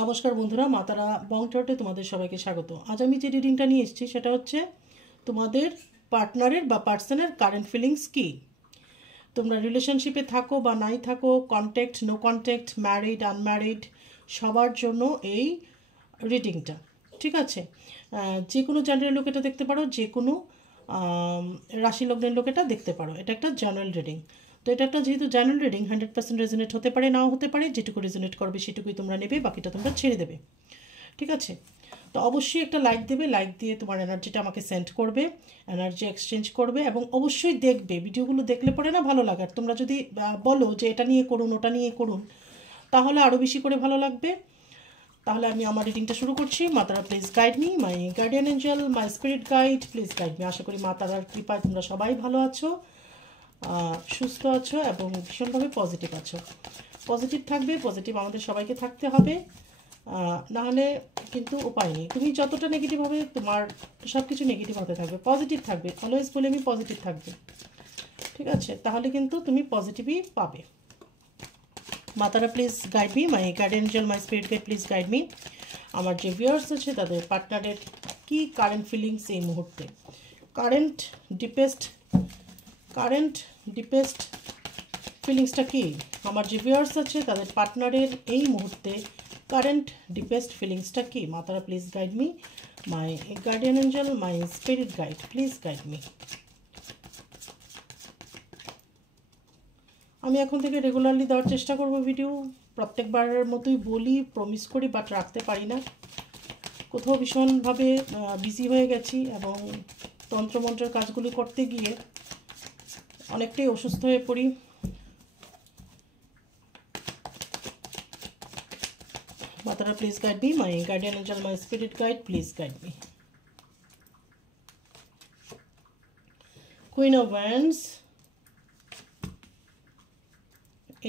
নমস্কার বন্ধুরা, মাতারা বং চার্টে তোমাদের সবাইকে স্বাগত। আজ আমি যে রিডিংটা নিয়ে এসেছি সেটা হচ্ছে তোমাদের পার্টনারের বা পার্সনের কারেন্ট ফিলিংস কী। তোমরা রিলেশনশিপে থাকো বা নাই থাকো, contact no contact, married unmarried, সবার জন্য এই রিডিংটা। ঠিক আছে, যে কোনো জেনারেল লোক এটা দেখতে পারো, যে কোনো রাশি লগ্নের লোক এটা দেখতে পারো। এটা একটা জেনারেল রিডিং। তো এটা একটা যেহেতু জেনারেল রিডিং 100% রেজোনেট হতে পারে, নাও হতে পারে। যেটুকু রেজোনেট করবে সেটুকুই তোমরা নেবে, বাকিটা তোমরা ছেড়ে দেবে। ঠিক আছে, তো অবশ্যই একটা লাইক দেবে, লাইক দিয়ে তোমার এনার্জিটা আমাকে সেন্ড করবে, এনার্জি এক্সচেঞ্জ করবে এবং অবশ্যই দেখবে। ভিডিওগুলো দেখলে পরে না ভালো লাগে, আর তোমরা যদি বলো যে এটা নিয়ে করুন ওটা নিয়ে করুন তাহলে আরও বেশি করে ভালো লাগবে। তাহলে আমি আমার রিডিংটা শুরু করছি। Matara please guide me, my guardian angel, my spirit guide please guide me. আশা করি মাতারার কৃপায় তোমরা সবাই ভালো আছো, সুস্থ আছো এবং ভীষণভাবে পজিটিভ আছো। পজিটিভ থাকবে, পজিটিভ আমাদের সবাইকে থাকতে হবে, নাহলে কিন্তু উপায় নেই। তুমি যতটা নেগেটিভ হবে তোমার সব কিছু নেগেটিভ হতে থাকবে, পজিটিভ থাকবে। অলওয়েজ বলে আমি পজিটিভ থাকবে, ঠিক আছে? তাহলে কিন্তু তুমি পজিটিভই পাবে। Matara please guide me, my guardian angel, my spirit guide please guide me. আমার যে ভিউয়ার্স আছে তাদের পার্টনারের কি কারেন্ট ফিলিংস এই মুহূর্তে, কারেন্ট ডিপেস্ট ফিলিংসটা কি? আমার যে ভিউয়ার্স আছে তাদের পার্টনারের এই মুহূর্তে কারেন্ট ডিপেস্ট ফিলিংসটা কি? Matara please guide me, my guardian angel, my spirit guide please guide me. আমি এখন থেকে রেগুলারলি দেওয়ার চেষ্টা করব ভিডিও। প্রত্যেকবারের মতোই বলি, প্রমিস করি, বাট রাখতে পারি না। কোথাও ভীষণভাবে বিজি হয়ে গেছি এবং তন্ত্রমন্ত্রের কাজগুলি করতে গিয়ে অনেকটাই অসুস্থ হয়ে পড়ি। Matara please guide me, my guardian angel, my spirit guide please guide me. Queen of Wands,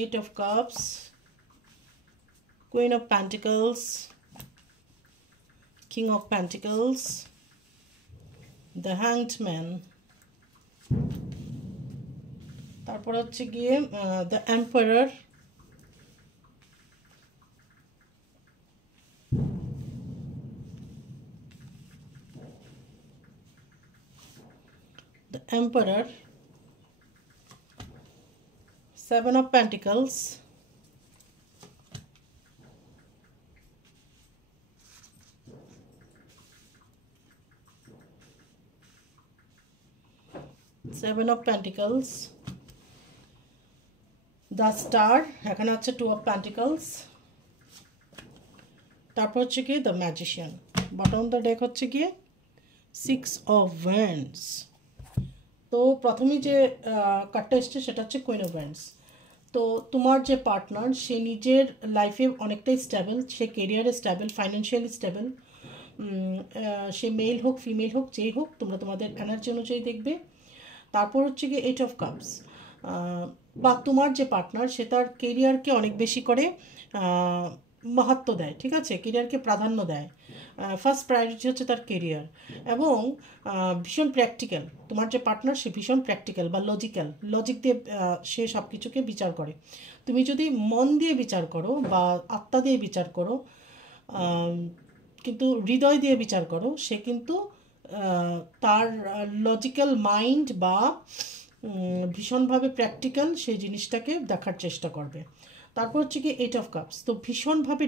8 of Cups, Queen of Pentacles, King of Pentacles, the Hanged Man, তারপর হচ্ছে গিয়ে the Emperor, Seven of Pentacles, the Star, এখানে আছে 2 of Pentacles, তারপর হচ্ছে গিয়ে the Magician, bottom the deck হচ্ছে গিয়ে 6 of Wands। তো প্রথমেই যে কার্ডটা এসছে সেটা হচ্ছে কুইন অফ ওয়ান্ডস। তো তোমার যে পার্টনার সে নিজের লাইফে অনেকটাই স্টেবল, সে কেরিয়ারে স্টেবল, ফাইন্যান্সিয়ালি স্টেবল। সে মেল হোক ফিমেল হোক যেই হোক, তোমরা তোমাদের এনার্জি অনুযায়ী দেখবে। তারপর হচ্ছে গিয়ে 8 অফ কাপস। বা তোমার যে পার্টনার সে তার কেরিয়ারকে অনেক বেশি করে মাহাত্ম্য দেয়, ঠিক আছে? কেরিয়ারকে প্রাধান্য দেয়, ফার্স্ট প্রায়োরিটি হচ্ছে তার কেরিয়ার এবং ভীষণ প্র্যাকটিক্যাল। তোমার যে পার্টনার সে ভীষণ প্র্যাকটিক্যাল বা লজিক দিয়ে সে সব কিছুকে বিচার করে। তুমি যদি মন দিয়ে বিচার করো বা আত্মা দিয়ে বিচার করো, কিন্তু হৃদয় দিয়ে বিচার করো, সে কিন্তু তার লজিক্যাল মাইন্ড বা ভীষণভাবে প্র্যাকটিক্যাল সেই জিনিসটাকে দেখার চেষ্টা করবে। তারপর হচ্ছে কি 8 অফ কাপস। তো ভীষণভাবে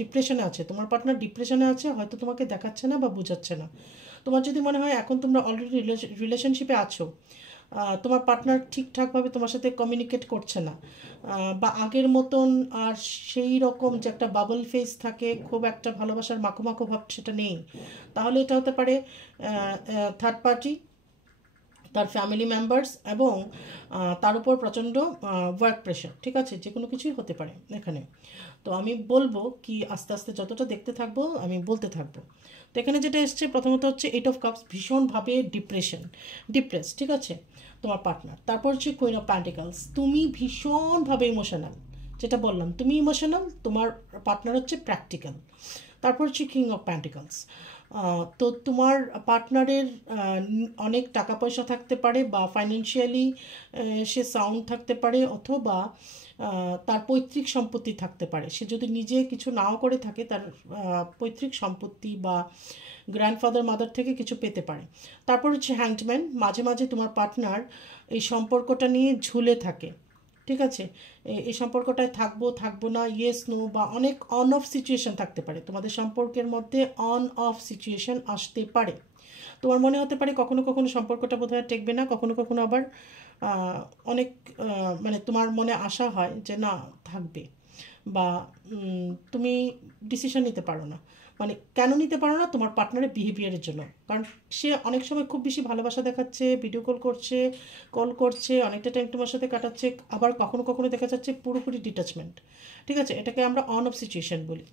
ডিপ্রেশনে আছে তোমার পার্টনার, ডিপ্রেশনে আছে, হয়তো তোমাকে দেখাচ্ছে না বা বোঝাচ্ছে না। তোমার যদি মনে হয় এখন তোমরা অলরেডি রিলেশনশিপে আছো, তোমার পার্টনার ঠিকঠাকভাবে তোমার সাথে কমিউনিকেট করছে না, বা আগের মতন আর সেই রকম যে একটা বাবল ফেস থাকে, খুব একটা ভালোবাসার মাখো ভাব সেটা নেই, তাহলে এটা হতে পারে থার্ড পার্টি, তার ফ্যামিলি মেম্বার্স এবং তার উপর প্রচণ্ড ওয়ার্ক প্রেশার। ঠিক আছে, যে কোনো কিছুই হতে পারে এখানে। তো আমি বলবো কি আস্তে আস্তে যতটা দেখতে থাকবো আমি বলতে থাকবো। তো এখানে যেটা এসছে প্রথমত হচ্ছে 8 অফ কাপস, ভীষণভাবে ডিপ্রেস, ঠিক আছে তোমার পার্টনার। তারপর হচ্ছে কুইন অফ পেন্টিকলস, তুমি ভীষণভাবে ইমোশনাল, যেটা বললাম তুমি ইমোশনাল, তোমার পার্টনার হচ্ছে প্র্যাকটিক্যাল। তারপর হচ্ছে কিং অফ পেন্টিকলস, তো তোমার পার্টনারের অনেক টাকা পয়সা থাকতে পারে বা ফাইন্যান্সিয়ালি সে সাউন্ড থাকতে পারে, অথবা তার পৈতৃক সম্পত্তি থাকতে পারে। সে যদি নিজে কিছু নাও করে থাকে, তার পৈতৃক সম্পত্তি বা গ্র্যান্ডফাদার মাদার থেকে কিছু পেতে পারে। তারপর হচ্ছে হ্যান্ডম্যান, মাঝে মাঝে তোমার পার্টনার এই সম্পর্কটা নিয়ে ঝুলে থাকে, ঠিক আছে, এই সম্পর্কটায় থাকবো থাকবো না, ইয়েস নো, বা অনেক অন অফ সিচুয়েশন থাকতে পারে। তোমাদের সম্পর্কের মধ্যে অন অফ সিচুয়েশন আসতে পারে। তোমার মনে হতে পারে কখনো কখনো সম্পর্কটা বোধহয় টেকবে না, কখনো কখনো আবার অনেক মানে তোমার মনে আশা হয় যে না থাকবে, বা তুমি ডিসিশন নিতে পারো না। মানে কেন নিতে পারো না? তোমার পার্টনারের বিহেভিয়ারের জন্য। কারণ সে অনেক সময় খুব বেশি ভালোবাসা দেখাচ্ছে, ভিডিও কল করছে, অনেকটা টাইম তোমার সাথে কাটাচ্ছে, আবার কখনো কখনো দেখা যাচ্ছে পুরোপুরি ডিটাচমেন্ট, ঠিক আছে, এটাকে আমরা অন অফ সিচুয়েশন বলি।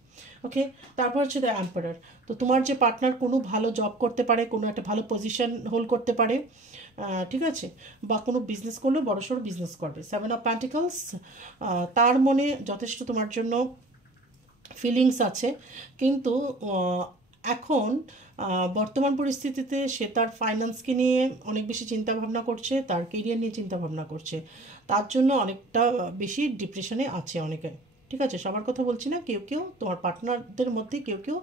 ওকে, তারপর হচ্ছে দ্য এম্পারার। তো তোমার যে পার্টনার কোনো ভালো জব করতে পারে, কোনো একটা ভালো পজিশন হোল্ড করতে পারে, ঠিক আছে, বা কোনো বিজনেস করলে বড়সড় বিজনেস করবে। 7 অফ পেন্টিকলস, তার মনে যথেষ্ট তোমার জন্য ফিলিংস আছে, কিন্তু এখন বর্তমান পরিস্থিতিতে সে তার ফাইন্যান্সকে নিয়ে অনেক বেশি চিন্তাভাবনা করছে, তার কেরিয়ার নিয়ে চিন্তাভাবনা করছে, তার জন্য অনেকটা বেশি ডিপ্রেশনে আছে অনেকে, ঠিক আছে। সবার কথা বলছি না, কেউ কেউ তোমার পার্টনারদের মধ্যে কেউ কেউ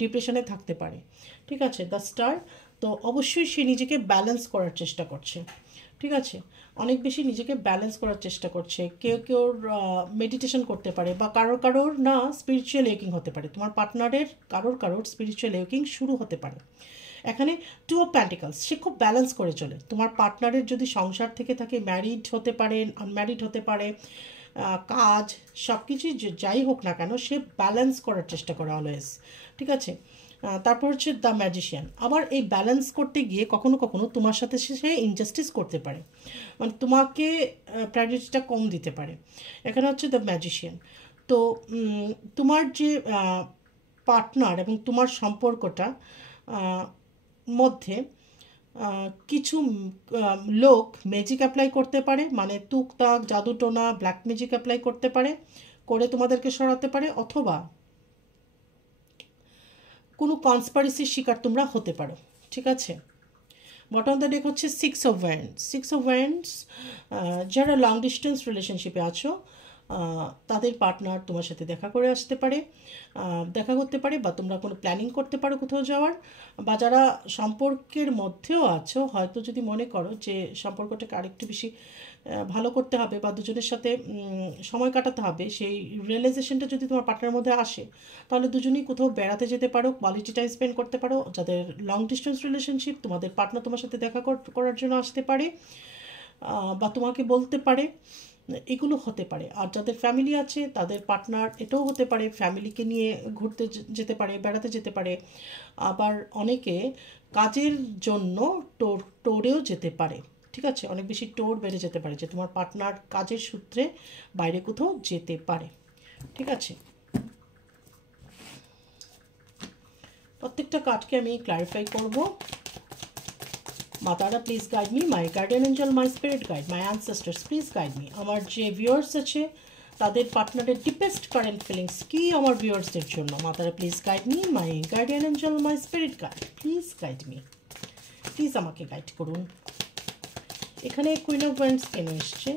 ডিপ্রেশনে থাকতে পারে, ঠিক আছে। দ্য স্টার, তো অবশ্যই সে নিজেকে ব্যালেন্স করার চেষ্টা করছে, ঠিক আছে, অনেক বেশি নিজেকে ব্যালেন্স করার চেষ্টা করছে। কেউ কেউ মেডিটেশন করতে পারে, বা কারোর কারোর না স্পিরিচুয়াল একিং হতে পারে। তোমার পার্টনারের কারোর স্পিরিচুয়াল একিং শুরু হতে পারে। এখানে 2 অফ পেন্টিকলস, সে খুব ব্যালেন্স করে চলে। তোমার পার্টনারের যদি সংসার থেকে থাকে, ম্যারিড হতে পারে, আনম্যারিড হতে পারে, কাজ সব কিছুই যাই হোক না কেন, সে ব্যালেন্স করার চেষ্টা করে অলওয়েজ, ঠিক আছে। তারপর হচ্ছে দ্য ম্যাজিশিয়ান। আবার এই ব্যালেন্স করতে গিয়ে কখনো কখনো তোমার সাথে সে ইনজাস্টিস করতে পারে, মানে তোমাকে প্রায়োরিটিটা কম দিতে পারে। এখানে হচ্ছে দ্য ম্যাজিশিয়ান। তো তোমার যে পার্টনার এবং তোমার সম্পর্কটা মধ্যে কিছু লোক ম্যাজিক অ্যাপ্লাই করতে পারে, মানে তুকতাক, জাদুটোনা, ব্ল্যাক ম্যাজিক অ্যাপ্লাই করতে পারে, করে তোমাদেরকে সরাতে পারে, অথবা কোনো কনস্পারেসির শিকার তোমরা হতে পারো, ঠিক আছে। বটম অফ দ্য ডেক হচ্ছে 6 অফ ওয়ান্ডস। 6 অফ ওয়ান্ডস, যারা লং ডিস্টেন্স রিলেশনশিপে আছো, তাদের পার্টনার তোমার সাথে দেখা করে আসতে পারে, দেখা করতে পারে, বা তোমরা কোনো প্ল্যানিং করতে পারো কোথাও যাওয়ার। বা যারা সম্পর্কের মধ্যেও আছো, হয়তো যদি মনে করো যে সম্পর্কটাকে আরেকটু বেশি ভালো করতে হবে বা দুজনের সাথে সময় কাটাতে হবে, সেই রিয়েলাইজেশনটা যদি তোমার পার্টনারের মধ্যে আসে, তাহলে দুজনেই কোথাও বেড়াতে যেতে পারো, কোয়ালিটি টাইম স্পেন্ড করতে পারো। যাদের লং ডিস্টেন্স রিলেশনশিপ, তোমাদের পার্টনার তোমার সাথে দেখা করার জন্য আসতে পারে, বা তোমাকে বলতে পারে, এগুলো হতে পারে। আর যাদের ফ্যামিলি আছে, তাদের পার্টনার এটাও হতে পারে, ফ্যামিলিকে নিয়ে ঘুরতে যেতে পারে, বেড়াতে যেতে পারে। আবার অনেকে কাজের জন্য টোরেও যেতে পারে, ঠিক আছে, অনেক বেশি টোর বেড়ে যেতে পারে, যে তোমার পার্টনার কাজের সূত্রে বাইরে কোথাও যেতে পারে, ঠিক আছে। প্রত্যেকটা কার্ডকে আমি ক্লারিফাই করব। Matara please guide me, my guardian angel, my spirit guide, my ancestors please guide me. আমার যে ভিউয়ার্স আছে, তাদের পার্টনারের ডিপেস্ট কারেন্ট ফিলিংস কি আমার ভিউয়ার্সদের জন্য। Matara please guide me, my guardian angel, my spirit guide please guide me, please আমাকে গাইড করুন। এখানে কুইন অফ ওয়ান্ডস কেন এসছে?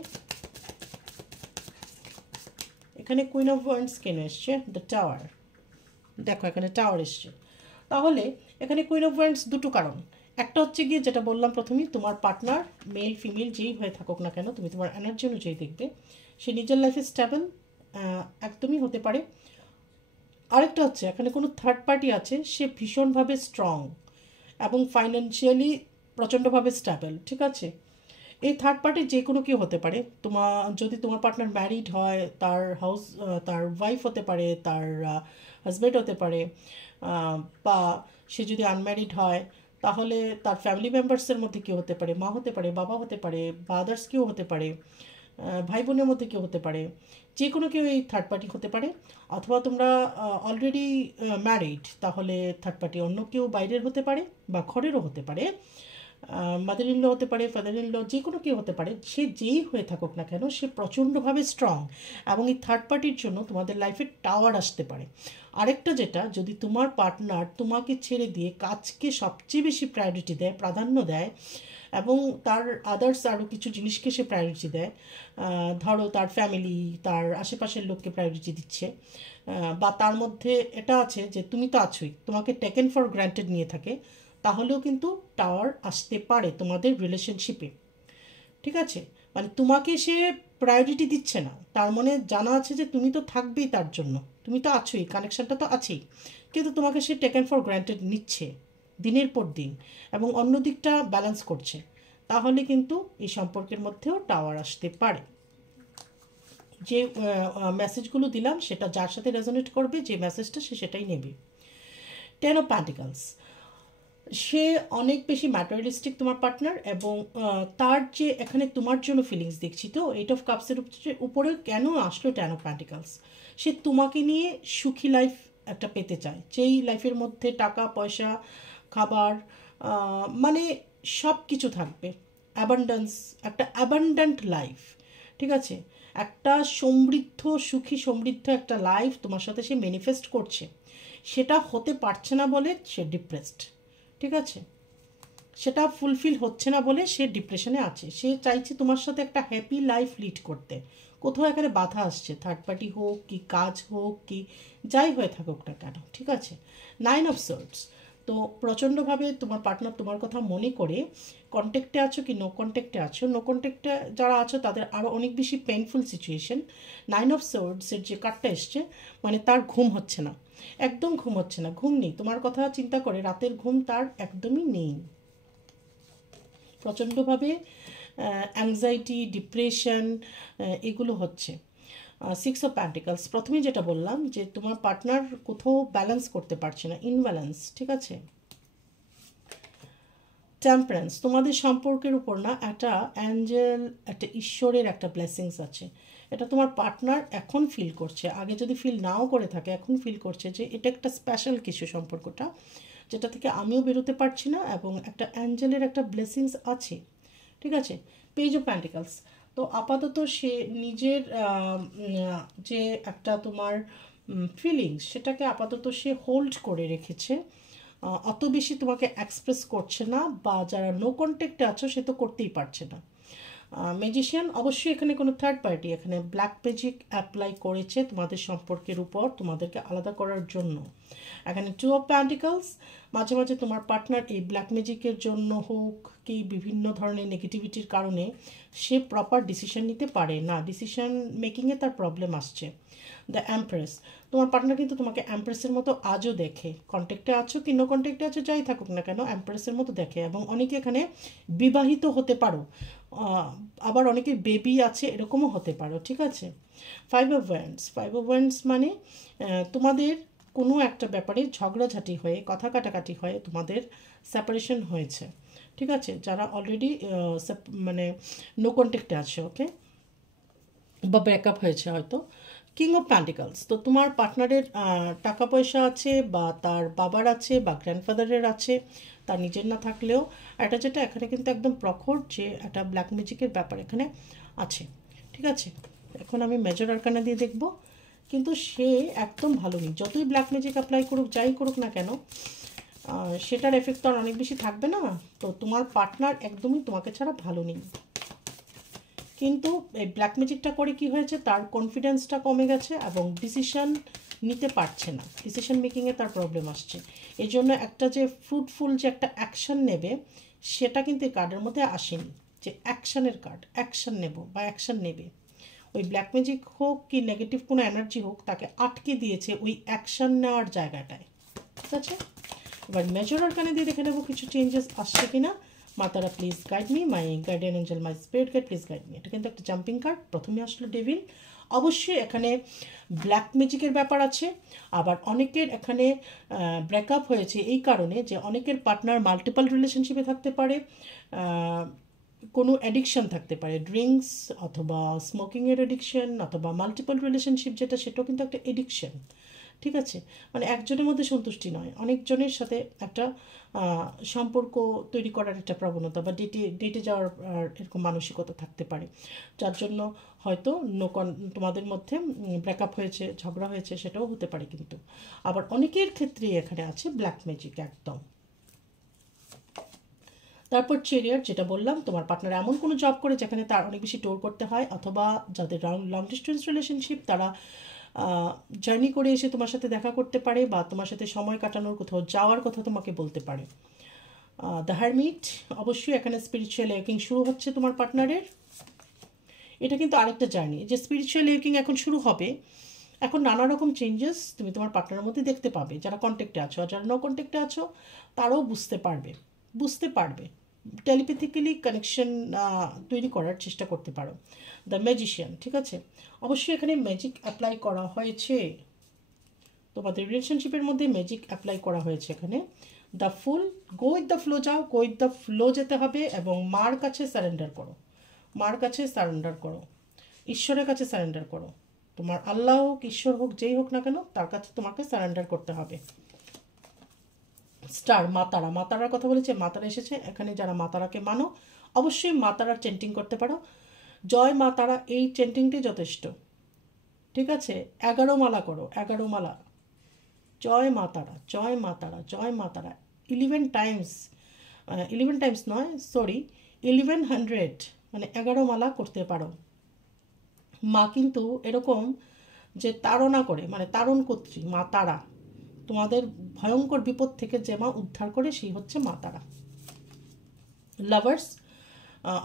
এখানে কুইন অফ ওয়ান্ডস কেন এসছে? The tower. দেখো এখানে টাওয়ার এসছে। তাহলে এখানে কুইন অফ ওয়ান্ডস দুটো কারণ। একটা হচ্ছে গিয়ে যেটা বললাম প্রথমেই, তোমার পার্টনার মেল ফিমেল যেই হয়ে থাকুক না কেন, তুমি তোমার এনার্জি অনুযায়ী দেখবে সে নিজের লাইফে স্টেবল একদমই হতে পারে। আরেকটা হচ্ছে এখানে কোনো থার্ড পার্টি আছে, সে ভীষণভাবে স্ট্রং এবং ফাইন্যান্সিয়ালি প্রচণ্ডভাবে স্টেবল, ঠিক আছে। এই থার্ড পার্টি যে কোনো কেউ হতে পারে। যদি তোমার পার্টনার ম্যারিড হয়, তার ওয়াইফ হতে পারে, তার হাজব্যান্ড হতে পারে, বা সে যদি আনম্যারিড হয়, তাহলে তার ফ্যামিলি মেম্বার্সের মধ্যে কেউ হতে পারে, মা হতে পারে, বাবা হতে পারে, বা আদার্স কেউ হতে পারে, ভাই বোনের মধ্যে কেউ হতে পারে, যে কোনো কেউ এই থার্ড পার্টি হতে পারে। অথবা তোমরা অলরেডি ম্যারিড, তাহলে থার্ড পার্টি অন্য কেউ বাইরের হতে পারে বা ঘরেরও হতে পারে। মাদার ইন ল হতে পারে, ফাদার ইন ল, যে কোনো কেউ হতে পারে, সে যেই হয়ে থাকুক না কেন সে প্রচণ্ডভাবে স্ট্রং, এবং এই থার্ড পার্টির জন্য তোমাদের লাইফে টাওয়ার আসতে পারে। আরেকটা যেটা, যদি তোমার পার্টনার তোমাকে ছেড়ে দিয়ে কাজকে সবচেয়ে বেশি প্রায়োরিটি দেয়, প্রাধান্য দেয়, এবং তার আদার্স আরও কিছু জিনিসকে সে প্রায়োরিটি দেয়, ধরো তার ফ্যামিলি, তার আশেপাশের লোককে প্রায়োরিটি দিচ্ছে, বা তার মধ্যে এটা আছে যে তুমি তো আছোই, তোমাকে টেকেন ফর গ্র্যান্টেড নিয়ে থাকে, তাহলেও কিন্তু টাওয়ার আসতে পারে তোমাদের রিলেশনশিপে। ঠিক আছে, মানে তোমাকে সে প্রায়োরিটি দিচ্ছে না, তার মানে জানা আছে যে তুমি তো থাকবেই তার জন্য, তুমি তো আছোই, কানেকশানটা তো আছেই, কিন্তু তোমাকে সে টেকেন ফর গ্র্যান্টেড নিচ্ছে দিনের পর দিন, এবং অন্য দিকটা ব্যালেন্স করছে, তাহলে কিন্তু এই সম্পর্কের মধ্যেও টাওয়ার আসতে পারে। যে মেসেজগুলো দিলাম সেটা যার সাথে রেজোনেট করবে, যে মেসেজটা সে সেটাই নেবে। 10 অফ প্যান্টিকলস, সে অনেক বেশি ম্যাটেরিয়ালিস্টিক তোমার পার্টনার, এবং তার যে এখানে তোমার জন্য ফিলিংস দেখছি, তো 8 অফ কাপসের উপরে কেন আসলো 10 অফ প্যান্টিকলস, সে তোমাকে নিয়ে সুখী লাইফ একটা পেতে চায়, যেই লাইফের মধ্যে টাকা পয়সা, খাবার, মানে সব কিছু থাকবে, অ্যাবান্ডেন্স, একটা অ্যাবান্ডেন্ট লাইফ। ঠিক আছে, একটা সমৃদ্ধ, সুখী সমৃদ্ধ একটা লাইফ তোমার সাথে সে ম্যানিফেস্ট করছে, সেটা হতে পারছে না বলে সে ডিপ্রেসড। ঠিক আছে, সেটা ফুলফিল হচ্ছে না বলে সে ডিপ্রেশনে আছে, সে চাইছে তোমার সাথে একটা হ্যাপি লাইফ লিড করতে, কোথাও এখানে বাধা আসছে, থার্ড পার্টি হোক কি কাজ হোক কি যাই হয়ে থাকুক না কেন। ঠিক আছে, 9 অফ সোর্ডস, তো প্রচণ্ডভাবে তোমার পার্টনার তোমার কথা মনে করে কন্ট্যাক্টে আছো কি নো কন্ট্যাক্টে আছো, নো কন্ট্যাক্টে যারা আছো তাদের আরও অনেক বেশি পেইনফুল সিচুয়েশন। 9 অফ সোর্ডসের যে কার্ডটা এসছে, মানে তার ঘুম হচ্ছে না, একদম ঘুম হচ্ছে না, ঘুম নেই, তোমার কথা চিন্তা করে রাতের ঘুম তার একদমই নেই, প্রচণ্ডভাবে অ্যাংজাইটি, ডিপ্রেশন, এগুলো হচ্ছে। 6 অফ প্যান্টিকলস, প্রথমে যেটা বললাম যে তোমার পার্টনার কোথাও ব্যালেন্স করতে পারছে না, ইনব্যালেন্স। ঠিক আছে, টেম্পারেন্স, তোমাদের সম্পর্কের উপর না একটা অ্যাঞ্জেল, একটা ঈশ্বরের একটা ব্লেসিংস আছে, এটা তোমার পার্টনার এখন ফিল করছে, আগে যদি ফিল নাও করে থাকে এখন ফিল করছে যে এটা একটা স্পেশাল কিছু সম্পর্কটা, যেটা থেকে আমিও বেরোতে পারছি না, এবং একটা অ্যাঞ্জেলের একটা ব্লেসিংস আছে। ঠিক আছে, পেজ অফ প্যান্টিকলস, তো আপাতত সে নিজের যে একটা তোমার ফিলিংস, সেটাকে আপাতত সে হোল্ড করে রেখেছে, অত বেশি তোমাকে এক্সপ্রেস করছে না, বা যারা নো কন্ট্যাক্টে আছো সে তো করতেই পারছে না। ম্যাজিশিয়ান, অবশ্যই এখানে কোনো থার্ড পার্টি এখানে ব্ল্যাক ম্যাজিক অ্যাপ্লাই করেছে তোমাদের সম্পর্কের উপর, তোমাদেরকে আলাদা করার জন্য। এখানে 2 অফ প্যান্টিকলস, মাঝে মাঝে তোমার পার্টনার এই ব্ল্যাক ম্যাজিকের জন্য হোক কি বিভিন্ন ধরনের নেগেটিভিটির কারণে সে প্রপার ডিসিশন নিতে পারে না, ডিসিশন মেকিংয়ে তার প্রবলেম আসছে। দ্য এমপ্রেস, তোমার পার্টনার কিন্তু তোমাকে এমপ্রেসের মতো আজও দেখে, কন্ট্যাক্টে আছো কি নো কন্ট্যাক্টে আছো যাই থাকুক না কেন, এমপ্রেসের মতো দেখে, এবং অনেকে এখানে বিবাহিত হতে পারো, আবার অনেকে বেবি আছে এরকমও হতে পারো। ঠিক আছে, 5 অফ ওয়ান্ডস, 5 অফ ওয়ান্ডস মানে তোমাদের কোনো একটা ব্যাপারে ঝগড়াঝাটি হয়ে, কথা কাটাকাটি হয়ে তোমাদের সেপারেশন হয়েছে। ঠিক আছে, যারা অলরেডি মানে নো কন্ট্যাক্টে আছে, ওকে, বা ব্রেকআপ হয়েছে হয়তো। কিং অফ প্যান্টিকলস, তো তোমার পার্টনারের টাকা পয়সা আছে, বা তার বাবার আছে, বা গ্র্যান্ডফাদারের আছে, তার নিজের না থাকলেও, এটা যেটা এখানে কিন্তু একদম প্রখর যে একটা ব্ল্যাক ম্যাজিকের ব্যাপার এখানে আছে। ঠিক আছে, এখন আমি মেজর আরকানা দিয়ে দেখব, কিন্তু সে একদম ভালো নেই, যতই ব্ল্যাক ম্যাজিক অ্যাপ্লাই করুক যাই করুক না কেন, সেটার এফেক্ট তো আর অনেক বেশি থাকবে না, তো তোমার পার্টনার একদমই তোমাকে ছাড়া ভালো নেই। কিন্তু এই ব্ল্যাক ম্যাজিকটা করে কি হয়েছে, তার কনফিডেন্সটা কমে গেছে, এবং ডিসিশন নিতে পারছে না, ডিসিশন মেকিংয়ে তার প্রবলেম আসছে, এই জন্য একটা যে ফ্রুটফুল যে একটা অ্যাকশান নেবে সেটা কিন্তু এই কার্ডের মধ্যে আসেনি, যে অ্যাকশানের কার্ড, অ্যাকশান নেব বা অ্যাকশান নেবে, ওই ব্ল্যাক ম্যাজিক হোক কি নেগেটিভ কোনো এনার্জি হোক তাকে আটকে দিয়েছে ওই অ্যাকশান নেওয়ার জায়গাটায়। ঠিক আছে, এবার মেজর আরকানা দিয়ে দেখে নেবো কিছু চেঞ্জেস আসছে কিনা। Matara please guide me, my guardian angel, my spirit guide please guide me. এটা কিন্তু একটা জাম্পিং কার্ড, প্রথমে আসলো ডেভিল, অবশ্যই এখানে ব্ল্যাক ম্যাজিকের ব্যাপার আছে, আবার অনেকের এখানে ব্রেকআপ হয়েছে এই কারণে যে অনেকের পার্টনার মাল্টিপল রিলেশনশিপে থাকতে পারে, কোনো অ্যাডিকশান থাকতে পারে, ড্রিঙ্কস অথবা স্মোকিংয়ের অ্যাডিকশান, অথবা মাল্টিপল রিলেশনশিপ যেটা সেটাও কিন্তু একটা এডিকশান। ঠিক আছে, মানে একজনের মধ্যে সন্তুষ্টি নয়, অনেকজনের সাথে একটা সম্পর্ক তৈরি করার একটা প্রবণতা বা ডেটে ডেটে যাওয়ার এরকম মানসিকতা থাকতে পারে, যার জন্য হয়তো তোমাদের মধ্যে ব্রেকআপ হয়েছে, ঝগড়া হয়েছে, সেটাও হতে পারে। কিন্তু আবার অনেকের ক্ষেত্রেই এখানে আছে ব্ল্যাক ম্যাজিক একদম। তারপর চেরিয়ার, যেটা বললাম, তোমার পার্টনার এমন কোনো জব করে যেখানে তার অনেক বেশি টোর করতে হয়, অথবা যাদের লং ডিস্টেন্স রিলেশনশিপ তারা জার্নি করে এসে তোমার সাথে দেখা করতে পারে বা তোমার সাথে সময় কাটানোর, কোথাও যাওয়ার কথা তোমাকে বলতে পারে। দ্য হারমিট, অবশ্যই এখানে স্পিরিচুয়াল ওয়েকিং শুরু হচ্ছে তোমার পার্টনারের। এটা কিন্তু আরেকটা জার্নি, যে স্পিরিচুয়াল ওয়েকিং এখন শুরু হবে। এখন নানা রকম চেঞ্জেস তুমি তোমার পার্টনারের মধ্যে দেখতে পাবে, যারা কন্ট্যাক্টে আছো আর যারা নো কন্ট্যাক্টে আছো তারাও বুঝতে পারবে টেলিপ্যাথিক্যালি কানেকশন তৈরি করার চেষ্টা করতে পারো। দ্য ম্যাজিশিয়ান, ঠিক আছে, অবশ্যই এখানে ম্যাজিক অ্যাপ্লাই করা হয়েছে, তোমাদের রিলেশনশিপের মধ্যে ম্যাজিক অ্যাপ্লাই করা হয়েছে এখানে। The full, go with the flow যাও, গো উইথ দ্য ফ্লো যেতে হবে এবং মার কাছে সারেন্ডার করো, ঈশ্বরের কাছে সারেন্ডার করো। তোমার আল্লাহ হোক, ঈশ্বর হোক, যেই হোক না কেন, তার কাছে তোমাকে সারেন্ডার করতে হবে। স্টার, মাতারার কথা বলেছে, মাতারা এসেছে এখানে। যারা মাতারাকে মানো অবশ্যই মাতারার চেন্টিং করতে পারো। জয় মা তারা, এই চেন্টিংটি যথেষ্ট, ঠিক আছে। 11 মালা করো, 11 মালা, জয় মা তারা, জয় মা তারা, জয় মা তারা। 11 টাইমস নয়, সরি, 1100, মানে 11 মালা করতে পারো। মা কিন্তু এরকম যে তাড়না করে, মানে তারণ কর্ত্রী, মা তারা, তোমাদের ভয়ঙ্কর বিপদ থেকে যে মা উদ্ধার করে, সেই হচ্ছে মা তারা। লাভার্স,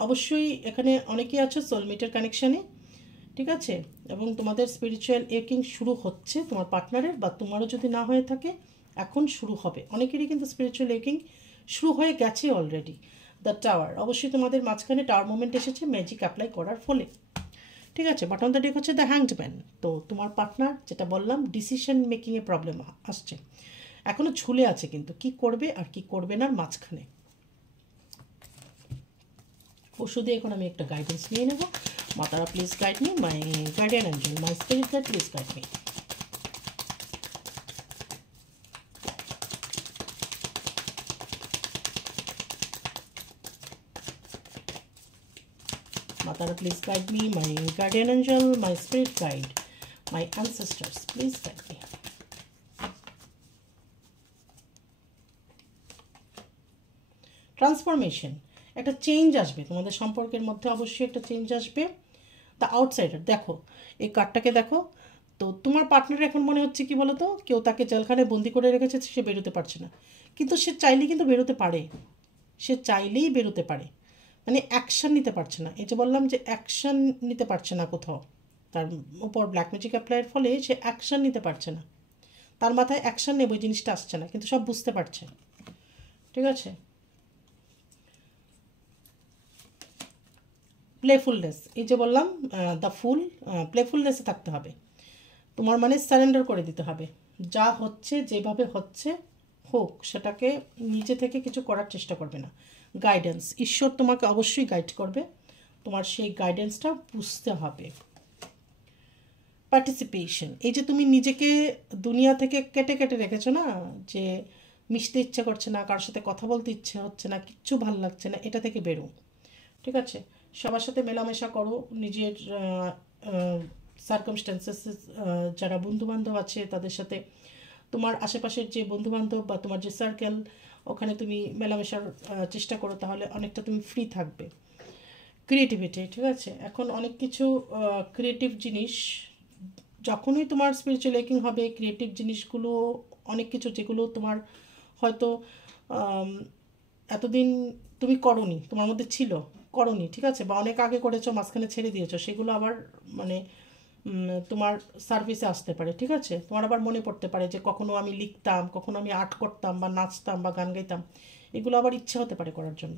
অবশ্যই এখানে অনেকেই আছো সোলমেটের কানেকশানে, ঠিক আছে, এবং তোমাদের স্পিরিচুয়াল ওয়েকিং শুরু হচ্ছে তোমার পার্টনারের, বা তোমারও যদি না হয়ে থাকে এখন শুরু হবে। অনেকেরই কিন্তু স্পিরিচুয়াল ওয়েকিং শুরু হয়ে গেছে অলরেডি। দ্য টাওয়ার, অবশ্যই তোমাদের মাঝখানে টাওয়ার মোমেন্ট এসেছে ম্যাজিক অ্যাপ্লাই করার ফলে, ঠিক আছে। বাট অন দ্য ডেক হচ্ছে দ্য হ্যাংডম্যান। তো তোমার পার্টনার, যেটা বললাম, ডিসিশন মেকিংয়ে প্রবলেম আসছে, এখনও ঝুলে আছে, কিন্তু কি করবে আর কি করবে না মাঝখানে। ওষুধে এখন আমি একটা গাইডেন্স নিয়ে নেব। Matara please guide me, my guardian angel, my spirit guide, please guide me. Matara, please guide me, my guardian angel, my spirit guide, my ancestors, please guide me. Transformation, একটা চেঞ্জ আসবে তোমাদের সম্পর্কের মধ্যে, অবশ্যই একটা চেঞ্জ আসবে। দ্য আউটসাইডার, দেখো এই কার্ডটাকে দেখো, তো তোমার পার্টনার এখন মনে হচ্ছে কি বলো তো, কেউ তাকে জেলখানায় বন্দি করে রেখেছে, সে বেরোতে পারছে না, কিন্তু সে চাইলেই কিন্তু বেরোতে পারে, সে চাইলেই বেরোতে পারে, মানে অ্যাকশান নিতে পারছে না। এই যে বললাম যে অ্যাকশান নিতে পারছে না কোথাও, তার উপর ব্ল্যাক ম্যাজিক অ্যাপ্লাইয়ের ফলে সে অ্যাকশান নিতে পারছে না, তার মাথায় অ্যাকশান নেব ওই জিনিসটা আসছে না, কিন্তু সব বুঝতে পারছে, ঠিক আছে। প্লেফুলনেস, এই যে বললাম দ্য ফুল, প্লেফুলনেসে থাকতে হবে তোমার, মানে সারেন্ডার করে দিতে হবে, যা হচ্ছে যেভাবে হচ্ছে হোক, সেটাকে নিজে থেকে কিছু করার চেষ্টা করবে না। গাইডেন্স, ঈশ্বর তোমাকে অবশ্যই গাইড করবে, তোমার সেই গাইডেন্সটা বুঝতে হবে। পার্টিসিপেশন, এই যে তুমি নিজেকে দুনিয়া থেকে কেটে কেটে রেখেছো না, যে মিশতে ইচ্ছে করছে না, কারোর সাথে কথা বলতে ইচ্ছে হচ্ছে না, কিচ্ছু ভালো লাগছে না, এটা থেকে বেরো, ঠিক আছে। সবার সাথে মেলামেশা করো, নিজের সার্কামস্ট্যান্সেস, যারা বন্ধুবান্ধব আছে তাদের সাথে, তোমার আশেপাশের যে বন্ধুবান্ধব বা তোমার যে সার্কেল, ওখানে তুমি মেলামেশার চেষ্টা করো, তাহলে অনেকটা তুমি ফ্রি থাকবে। ক্রিয়েটিভিটি, ঠিক আছে, এখন অনেক কিছু ক্রিয়েটিভ জিনিস, যখনই তোমার স্পিরিচুয়াল ওয়েকিং হবে, ক্রিয়েটিভ জিনিসগুলো, অনেক কিছু যেগুলো তোমার হয়তো এতদিন তুমি করনি, তোমার মধ্যে ছিল, করনি, ঠিক আছে, বা অনেক আগে করেছো, মাঝখানে ছেড়ে দিয়েছো, সেগুলো আবার মানে তোমার সার্ভিসে আসতে পারে, ঠিক আছে। তোমার আবার মনে পড়তে পারে যে কখনো আমি লিখতাম, কখনো আমি আর্ট করতাম বা নাচতাম বা গান গাইতাম, এগুলো আবার ইচ্ছে হতে পারে করার জন্য,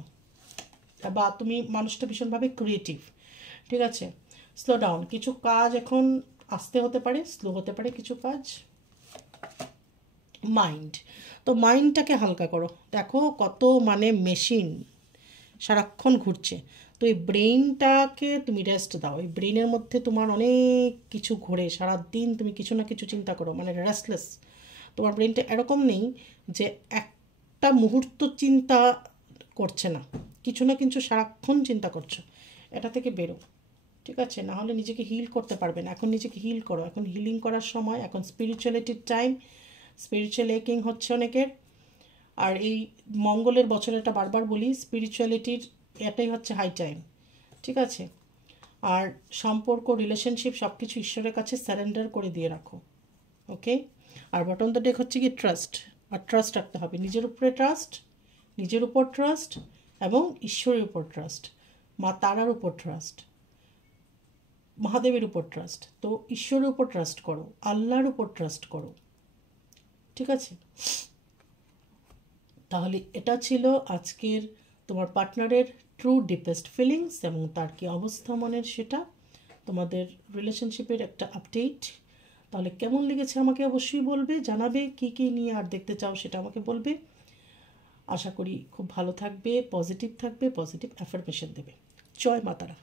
বা তুমি মানুষটা ভীষণভাবে ক্রিয়েটিভ, ঠিক আছে। স্লো ডাউন, কিছু কাজ এখন আস্তে হতে পারে, স্লো হতে পারে কিছু কাজ। মাইন্ড, তো মাইন্ডটাকে হালকা করো, দেখো কত মানে মেশিন, সারাক্ষণ ঘুরছে। তো এই ব্রেইনটাকে তুমি রেস্ট দাও। এই ব্রেইনের মধ্যে তোমার অনেক কিছু ঘোরে, সারাদিন তুমি কিছু না কিছু চিন্তা করো, মানে রেস্টলেস। তোমার ব্রেইনটা এরকম নেই যে একটা মুহূর্ত চিন্তা করছে না, কিছু না কিছু সারাক্ষণ চিন্তা করছো। এটা থেকে বেরো, ঠিক আছে? না হলে নিজেকে হিল করতে পারবে না। এখন নিজেকে হিল করো, এখন হিলিং করার সময়, এখন স্পিরিচুয়ালিটির টাইম। স্পিরিচুয়াল একিং হচ্ছে অনেকের। আর এই মঙ্গলের বছরে এটা বারবার বলি, স্পিরিচুয়ালিটির এটাই হচ্ছে হাই টাইম, ঠিক আছে? আর সম্পর্ক, রিলেশনশিপ সব কিছু ঈশ্বরের কাছে স্যারেন্ডার করে দিয়ে রাখো, ওকে? আর বটম দ্য ডেক হচ্ছে কি ট্রাস্ট। আর ট্রাস্ট রাখতে হবে, নিজের উপরে ট্রাস্ট, নিজের উপর ট্রাস্ট এবং ঈশ্বরের উপর ট্রাস্ট, মা তারার উপর ট্রাস্ট, মহাদেবের উপর ট্রাস্ট। তো ঈশ্বরের উপর ট্রাস্ট করো, আল্লাহর উপর ট্রাস্ট করো, ঠিক আছে? তাহলে এটা ছিল আজকের তোমার পার্টনারের ট্রু ডিপেস্ট ফিলিংস এবং তার কি অবস্থা মনের, সেটা তোমাদের রিলেশনশিপের একটা আপডেট। তাহলে কেমন লেগেছে আমাকে অবশ্যই বলবে, জানাবে কী কী নিয়ে আর দেখতে চাও সেটা আমাকে বলবে। আশা করি খুব ভালো থাকবে, পজিটিভ থাকবে, পজিটিভ অ্যাফার্মেশন দেবে। জয় মাতারা।